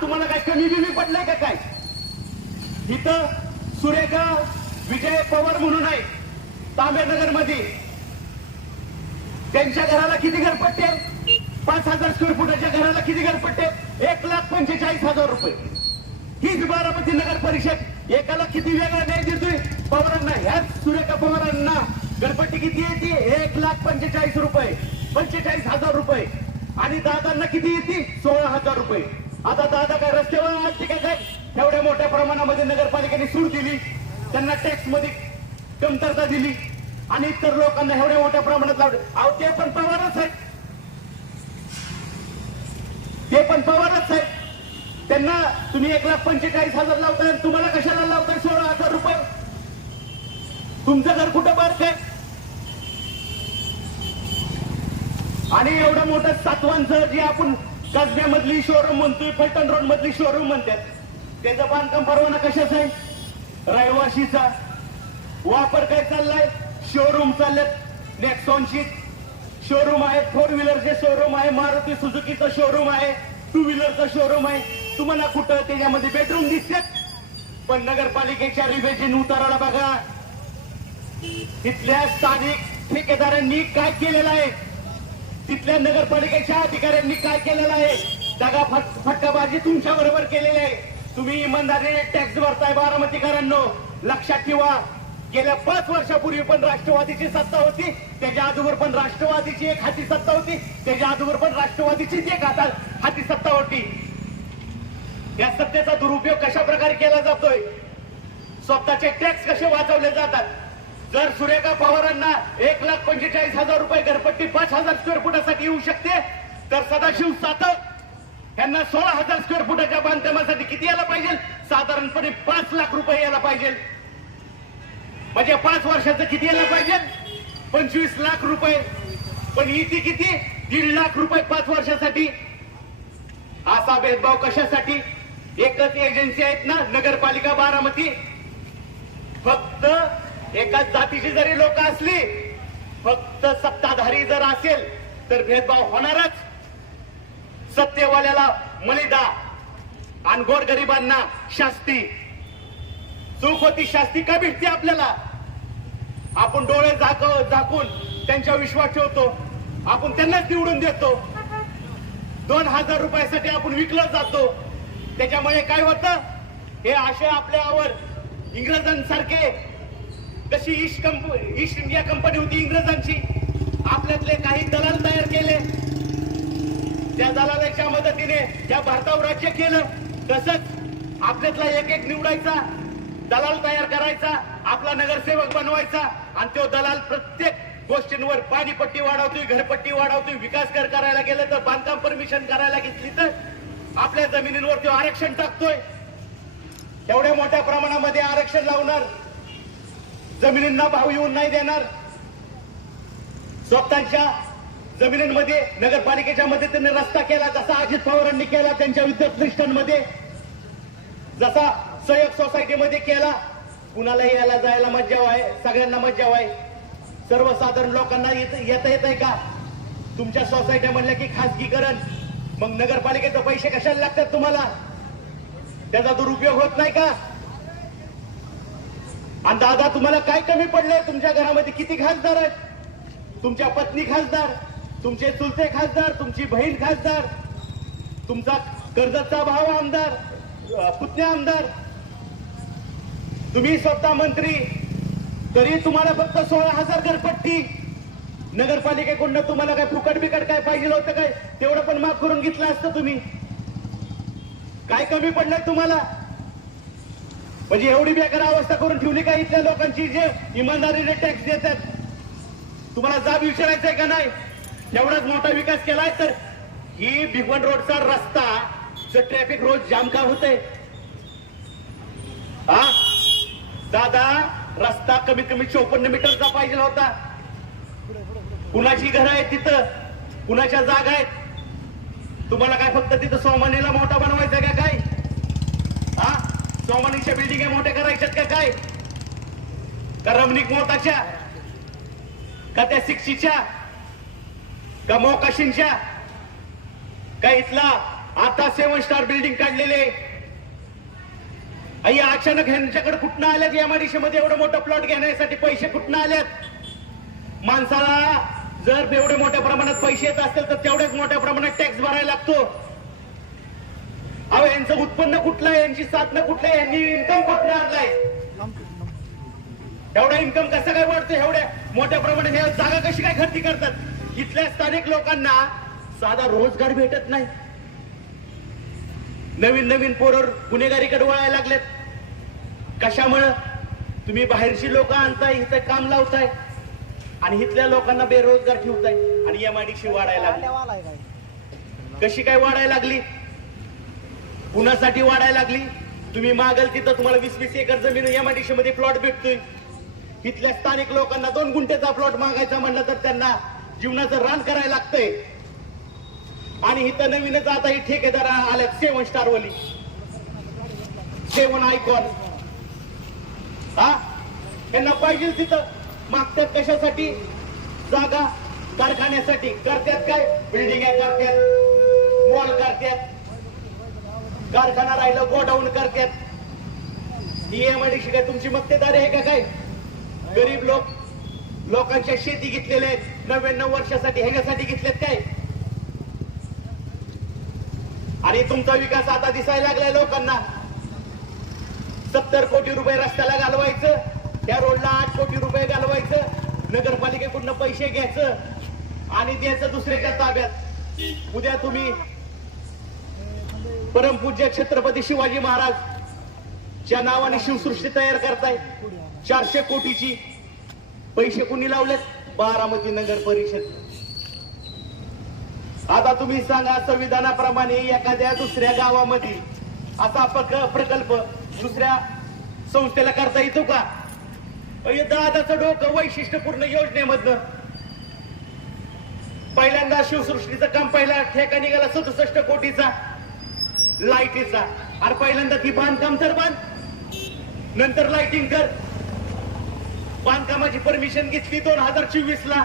तुम्हाला काय कमी बिमी पडलंय का काय? इथं सुरेखा विजय पवार म्हणून आहे तांबेनगरमध्ये त्यांच्या घराला किती घरपट्टे पडते? पाच हजार स्क्वेअर फुटाच्या घराला किती घरपट्टे पडते? एक लाख पंचेचाळीस हजार रुपये. हीच बारामती नगर परिषद. एकाला किती वेगळा न्याय देतोय? पवारांना. ह्याच सुरेखा पवारांना. घरपट्टी किती येते एक लाख पंचेचाळीस रुपये. पंचेचाळीस हजार रुपये. आणि दादांना किती येते? सोळा हजार रुपये. आता दादा काय रस्त्यावर असते काय एवढ्या मोठ्या प्रमाणामध्ये नगरपालिकेने सूट दिली. त्यांना टॅक्समध्ये कमतरता दिली. आणि इतर लोकांना एवढ्या मोठ्या प्रमाणात लावले. अहो ते पण पवारच आहेत. ते पण पवारच आहेत. त्यांना तुम्ही एक लाख पंचेचाळीस हजार लावताय आणि तुम्हाला कशाला लावताय? सोळा हजार रुपये. तुमचं घर कुठं पार्क आहे आणि एवढं मोठं सातवांचं जे आपण कसब्यामधली शोरूम म्हणतोय फलटण रोड मधली शोरूम म्हणतात. त्याचं बांधकाम परवाना कशाच आहे? रहिवाशीचा. वापर काय चाललाय? शोरूम चाललेत नेक्सॉनची शोरूम आहे फोर व्हीलरचे शोरूम आहे मारुती सुझुकीचं शोरूम आहे टू व्हीलरचं शोरूम आहे. तुम्हाला कुठं त्याच्यामध्ये बेडरूम दिसतात? पण नगरपालिकेच्या रिव्हेजन उताराला बघा. इथल्या स्थानिक ठेकेदारांनी काय केलेलं आहे? तिथल्या नगरपालिकेच्या अधिकाऱ्यांनी काय केलेलं आहे? दगा फट- फटकाबाजी तुमच्या बरोबर केलेली आहे. तुम्ही इमानदारीने टॅक्स भरताय बारामतीकरांनो. लक्षात ठेवा. गेल्या पाच वर्षापूर्वी पण राष्ट्रवादीची सत्ता होती. त्याच्या आजोबर पण राष्ट्रवादीची एक हाती सत्ता होती. त्याच्या आजोबर पण राष्ट्रवादीचीच एक हाता हाती सत्ता होती. या सत्तेचा दुरुपयोग कशा प्रकारे केला जातोय? स्वतःचे टॅक्स कसे वाचवले जातात? जर सुरेखा पवारांना एक लाख पंचेचाळीस हजार रुपये घरपट्टी पाच हजार स्क्वेअर फुटासाठी येऊ शकते तर सदाशिव सातव यांना सोळा हजार स्क्वेअर फुटाच्या बांधकामासाठी किती यायला पाहिजे? साधारणपणे पाच लाख रुपये यायला पाहिजे. म्हणजे पाच वर्षाचं किती यायला पाहिजे? पंचवीस लाख रुपये. पण इथे किती? दीड लाख रुपये पाच वर्षासाठी. असा भेदभाव कशासाठी? एकच एजन्सी आहेत ना नगरपालिका बारामती. फक्त एकाच जातीची जरी लोक असली फक्त सत्ताधारी जर असेल तर भेदभाव होणारच. सत्यवाल्याला मलिदा आणि गोरगरिबांना शास्ती. चूक होती शास्ती का भेटते आपल्याला? आपण डोळे झाक झाकून त्यांच्या विश्वास ठेवतो. आपण त्यांनाच निवडून देतो. दोन हजार रुपयासाठी आपण विकलं जातो. त्याच्यामुळे काय होतं? हे आशय आपल्यावर इंग्रजांसारखे कशी ईस्ट कंप ईस्ट इंडिया कंपनी होती इंग्रजांची. आपल्यातले काही दलाल तयार केले. त्या दलालाच्या मदतीने या भारतावर राज्य केलं तसंच आपल्यातला एक एक निवडायचा दलाल तयार करायचा आपला नगरसेवक बनवायचा आणि तो दलाल प्रत्येक गोष्टींवर पाणीपट्टी वाढवतोय घरपट्टी वाढवतोय विकास कर करायला गेलं तर बांधकाम परमिशन करायला घेतली तर आपल्या जमिनींवर तो आरक्षण टाकतोय. एवढ्या मोठ्या प्रमाणामध्ये आरक्षण लावणार जमिनींना भाव येऊन नाही देणार. स्वतःच्या जमिनींमध्ये नगरपालिकेच्या मदतीने रस्ता केला जसा अजित पवारांनी केला त्यांच्या विद्यार्थ्यांमध्ये जसा सहयोग सोसायटीमध्ये केला कुणालाही यायला जायला मज्जा आहे सगळ्यांना मज्जा आहे सर्वसाधारण लोकांना येत येता येत आहे का? तुमच्या सोसायट्या म्हणल्या की खासगीकरण. मग नगरपालिकेचे पैसे कशाला लागतात तुम्हाला? त्याचा दुरुपयोग होत नाही का? आणि दादा तुम्हाला काय कमी पडलंय? तुमच्या घरामध्ये किती खासदार आहेत? तुमच्या पत्नी खासदार तुमचे चुलते खासदार तुमची बहीण खासदार तुमचा कर्जतचा भाव आमदार पुतण्या आमदार. तुम्ही स्वतः मंत्री तरी तुम्हाला फक्त सोळा हजार घरपट्टी. नगरपालिकेकडनं तुम्हाला काय फुकट बिकट काय पाहिजे होतं काय? तेवढं पण माफ करून घेतलं असतं तुम्ही. काय कमी पडलंय तुम्हाला? म्हणजे एवढी बेकार अवस्था करून ठेवली का इथल्या लोकांची जे इमानदारीने टॅक्स देतात? तुम्हाला जाब विचारायचंय का नाही? एवढाच मोठा विकास केलाय तर ही भिगवण रोडचा रस्ता ट्रॅफिक रोज जाम का होते हा? दादा रस्ता कमीत कमी चौपन्न मीटरचा पाहिजे होता. कुणाची घरं आहेत तिथं? कुणाच्या जागा आहेत? तुम्हाला काय फक्त तिथं सोमानीला मोठा बनवायचा का काय? सोमानीच्या बिल्डिंग मोठ्या करायच्यात का काय? का रमणीक मोठाच्या का त्या शिक्षीच्या का मोकाशींच्या? का इथला आता सेवन स्टार बिल्डिंग काढलेले? आई अचानक ह्यांच्याकडे कुठनं आल्यात? या मध्ये एवढं मोठं प्लॉट घेण्यासाठी पैसे कुठनं आल्यात? माणसाला जर एवढे मोठ्या प्रमाणात पैसे येत असतील तर तेवढ्याच मोठ्या प्रमाणात टॅक्स भरायला लागतो. अहो यांचं उत्पन्न कुठलं आहे? यांची साधनं कुठलं आहे? यांनी इन्कम कुठलं आणलाय? एवढा इन्कम कसं काय वाढतं? एवढ्या मोठ्या प्रमाणात हे जागा कशी काय खरेदी करतात? इथल्या स्थानिक लोकांना साधा रोजगार भेटत नाही. नवीन नवीन पोरं गुन्हेगारीकडे वळायला लागलेत. कशामुळं? तुम्ही बाहेरची लोक आणताय इथं काम लावताय. आणि इथल्या लोकांना बेरोजगार ठेवताय. आणि एमआयडीसी वाढायला लागली. कशी काय वाढायला लागली? कुणासाठी वाढायला लागली? तुम्ही मागल तिथं तुम्हाला वीस वीस एकर जमीन एमआयडीसी मध्ये प्लॉट भेटतोय. इथल्या स्थानिक लोकांना दोन गुंठ्याचा प्लॉट मागायचा म्हणलं तर त्यांना जीवनाचं रान करायला लागतंय. आणि इथं नवीनच आता ही ठेकेदार आल्यात सेवन स्टार वली सेवन आयकॉन. हा? यांना पाहिजे तिथं. मागतात कशासाठी? जागा कारखान्यासाठी. करतात काय? बिल्डिंग करतात मॉल करतात कारखाना राहिलं गोडाऊन करतात. ही एमआयडीसी काय तुमची मक्तेदारी आहे का काय? गरीब लोक लोकांच्या शेती घेतलेल्या आहेत. नव्याण्णव वर्षासाठी ह्याच्यासाठी घेतलेत काय? आणि तुमचा विकास आता दिसायला लागलाय लोकांना. सत्तर कोटी रुपये रस्त्याला घालवायचं त्या रोडला आठ कोटी रुपये घालवायचं नगरपालिकेकडून पैसे घ्यायचं आणि द्यायचं दुसऱ्याच्या ताब्यात. उद्या तुम्ही परमपूज्य छत्रपती शिवाजी महाराज च्या नावाने शिवसृष्टी तयार करताय चारशे कोटीची पैसे कुणी लावलेत? बारामती नगर परिषद. आता तुम्ही सांगा संविधानाप्रमाणे एखाद्या दुसऱ्या गावामध्ये असा प्रकल्प दुसऱ्या संस्थेला करता येतो का? दादाचं डोकं वैशिष्ट्यपूर्ण योजनेमधनं. पहिल्यांदा शिवसृष्टीचं काम पहिला ठेका निघाला सदुसष्ट कोटीचा. लाईटीचा. अरे पहिल्यांदा ती बांधकाम तर बांध. नंतर लाइटिंग कर. बांधकामाची परमिशन घेतली दोन हजार चोवीस ला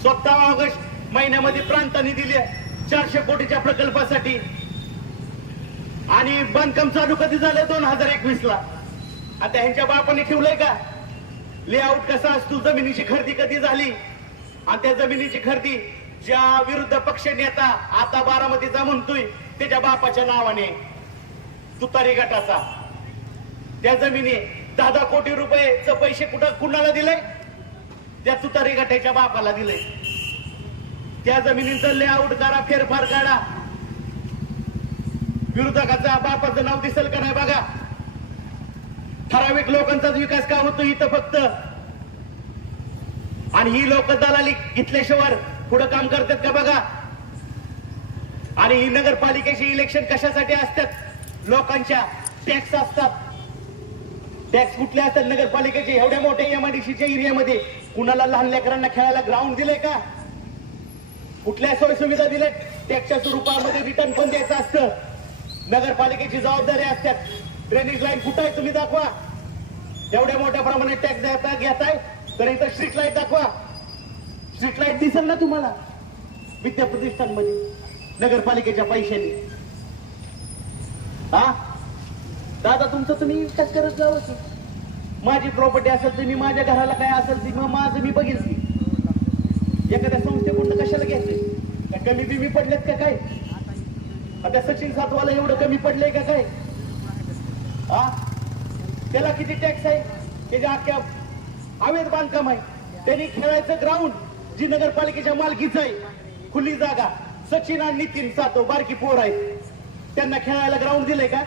स्वतः ऑगस्ट महिन्यामध्ये प्रांतांनी दिली चारशे कोटीच्या प्रकल्पासाठी. आणि बांधकाम चालू कधी झालं? दोन हजार एकवीस ला आता ह्यांच्या बापाने ठेवलंय का? लेआउट कसा असतो? जमिनीची खरेदी कधी झाली? आणि त्या जमिनीची खरेदी ज्या विरुद्ध पक्ष नेता आता बारामतीचा म्हणतोय त्याच्या बापाच्या नावाने तुतारी गटाचा. त्या जमिनी दहा दहा कोटी रुपयेच पैसे कुठं कुणाला दिले त्या तुतारी गटाच्या बापाला दिले त्या जमिनीचं लेआउट करा फेरफार काढा. विरोधकाचा बापाचं नाव दिसेल का नाही बघा? ठराविक लोकांचाच विकास का होतो इथं फक्त? आणि ही लोक दलाली घेतल्याशिवाय पुढं काम करतात का बघा? आणि ही नगरपालिकेची इलेक्शन कशासाठी असतात? लोकांच्या टॅक्स असतात. टॅक्स कुठले असतात नगरपालिकेचे? एवढ्या मोठ्या एमआयडीसीच्या एरियामध्ये कुणाला लहान लेकरांना खेळायला ग्राउंड दिले का? कुठल्या सोय सुविधा दिल्या टॅक्सच्या स्वरूपामध्ये रिटर्न पण द्यायचं असतं. नगरपालिकेची जबाबदारी असतात. ड्रेनेज लाईन कुठं आहे तुम्ही दाखवा. एवढ्या मोठ्या प्रमाणात टॅक्स द्यायचा घेताय तर इथं स्ट्रीट लाइट दाखवा. स्ट्रीट लाइट दिसेल ना तुम्हाला? विद्या प्रतिष्ठानमध्ये नगरपालिकेच्या पैशाने. हा? दादा तुमचं तुम्ही विकास करत जावं की. माझी प्रॉपर्टी असेल तर मी माझ्या घराला काय असेल ती मग माझं मी बघेल ती एखाद्या संस्थेकडून कशाला घ्यायचं? का कमी बिमी पडलेत का काय? आता सचिन सातवाला एवढं कमी पडलंय का काय? हा? त्याला किती टॅक्स आहे? त्याच्या अख्ख्या अवैध बांधकाम आहे. त्यांनी खेळायचं ग्राउंड जी नगरपालिकेच्या मालकीचं आहे. खुली जागा. सचिन आणि नितीन सातो बारकी पोर आहेत. त्यांना खेळायला ग्राउंड दिलंय का?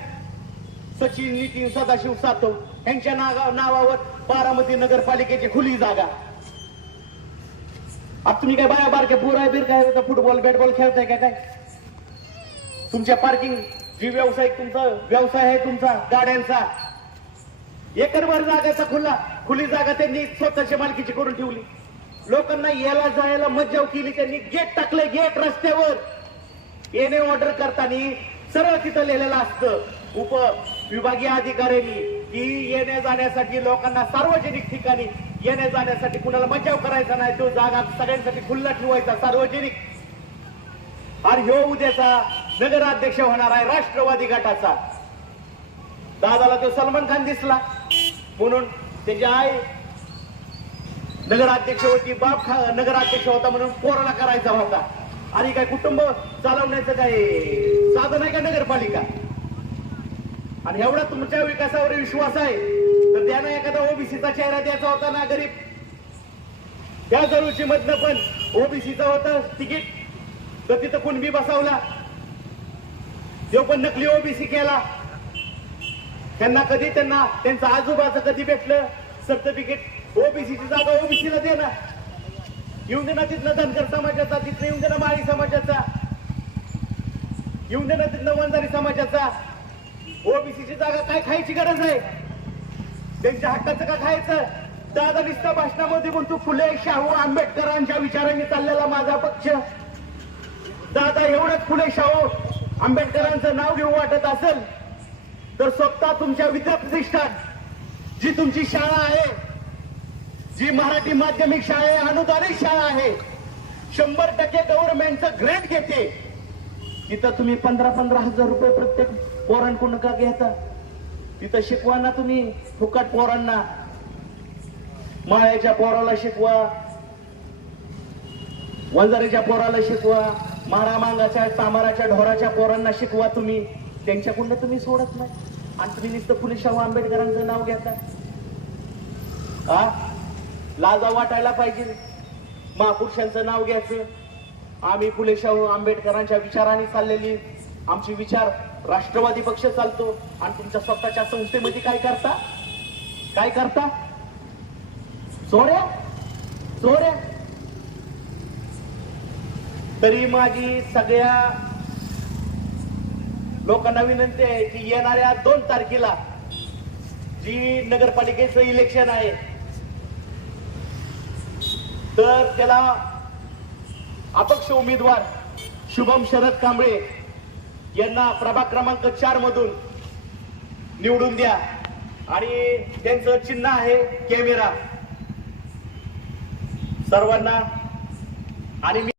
सचिन नितीन सदाशिव सातव यांच्या नागा- नावावर बारामती नगरपालिकेची खुली जागा. आता तुम्ही काय बाया बारक्या पोर आहे बीर काय फुटबॉल बॅटबॉल खेळताय का काय? तुमच्या पार्किंग जी व्यावसायिक तुमचा व्यवसाय आहे तुमचा गाड्यांचा. एकरभर जागाचा खुला खुली जागा त्यांनी स्वतःच्या मालकीची करून ठेवली. लोकांना यायला जायला मज्जाव केली त्यांनी. गेट टाकले गेट रस्त्यावर. येणे ऑर्डर करताना सरळ तिथं लिहिलेलं असतं उप विभागीय अधिकाऱ्यांनी की येण्या जाण्यासाठी लोकांना सार्वजनिक ठिकाणी येण्या जाण्यासाठी कुणाला मज्जाव करायचा नाही तो जागा सगळ्यांसाठी खुल्ला ठेवायचा सार्वजनिक. आणि ह्यो उद्याचा नगराध्यक्ष होणार आहे राष्ट्रवादी गटाचा. दादाला तो सलमान खान दिसला. म्हणून त्याची आई नगराध्यक्ष होती बाप खा नगराध्यक्ष होता म्हणून पोराला करायचा होता. आणि काय कुटुंब चालवण्याचं काय साधन आहे का नगरपालिका? आणि एवढा तुमच्या विकासावर विश्वास आहे तर त्यांना एखादा ओबीसीचा चेहरा द्यायचा होता ना गरीब. त्या जरूरची मधनं पण. ओबीसीचा होता तिकीट. तर तिथं कुणबी बसवला. तो पण नकली ओबीसी केला. त्यांना कधी त्यांना त्यांचं आजोबाचं कधी भेटलं? सर्टिफिकेट ओबीसीची जागा ओबीसीला दे ना. येऊन दे ना तिथनं धनगर समाजाचा तिथनं येऊन दे ना माळी समाजाचा. येऊन दे ना तिथनं वंजारी समाजाचा. ओबीसीची जागा काय खायची गरज आहे? त्यांच्या हक्काचं का खायचं? दादा निस्ता भाषणामध्ये म्हणतो फुले शाहू आंबेडकरांच्या विचारांनी चाललेला माझा पक्ष. दादा एवढंच फुले शाहू आंबेडकरांचं नाव घेऊ वाटत असेल तर स्वतः तुमच्या विद्याप्रतिष्ठान जी तुमची शाळा आहे जी मराठी माध्यमिक शाळा आहे अनुदानित शाळा आहे शंभर टक्के गव्हर्नमेंटचं ग्रेड घेते. तिथं तुम्ही पंधरा पंधरा हजार रुपये प्रत्येक पोरांकडून का घेता? तिथं शिकवा ना तुम्ही फुकट पोरांना. माळ्याच्या पोराला शिकवा वंजारीच्या पोराला शिकवा मारा मांगाच्या तामाराच्या ढोराच्या पोरांना शिकवा तुम्ही. त्यांच्याकडून तुम्ही सोडत नाही. आणि तुम्ही नुसतं पुलिस शाहू आंबेडकरांचं नाव घेता. हा लाजा वाटायला पाहिजे. महापुरुषांचं नाव घ्यायचं. आम्ही फुले शाहू आंबेडकरांच्या विचाराने चाललेली. आमची विचार राष्ट्रवादी पक्ष चालतो. आणि तुमच्या स्वतःच्या संस्थेमध्ये काय करता? काय करता? चोऱ्या चोऱ्या तरी माझी सगळ्या लोकांना विनंती आहे की येणाऱ्या दोन तारखेला जी नगरपालिकेचं इलेक्शन आहे तर त्याला अपक्ष उमेदवार शुभम शरद कांबळे यांना प्रभाग क्रमांक चार मधून निवडून द्या. आणि त्यांचं चिन्ह आहे कॅमेरा. सर्वांना आणि मी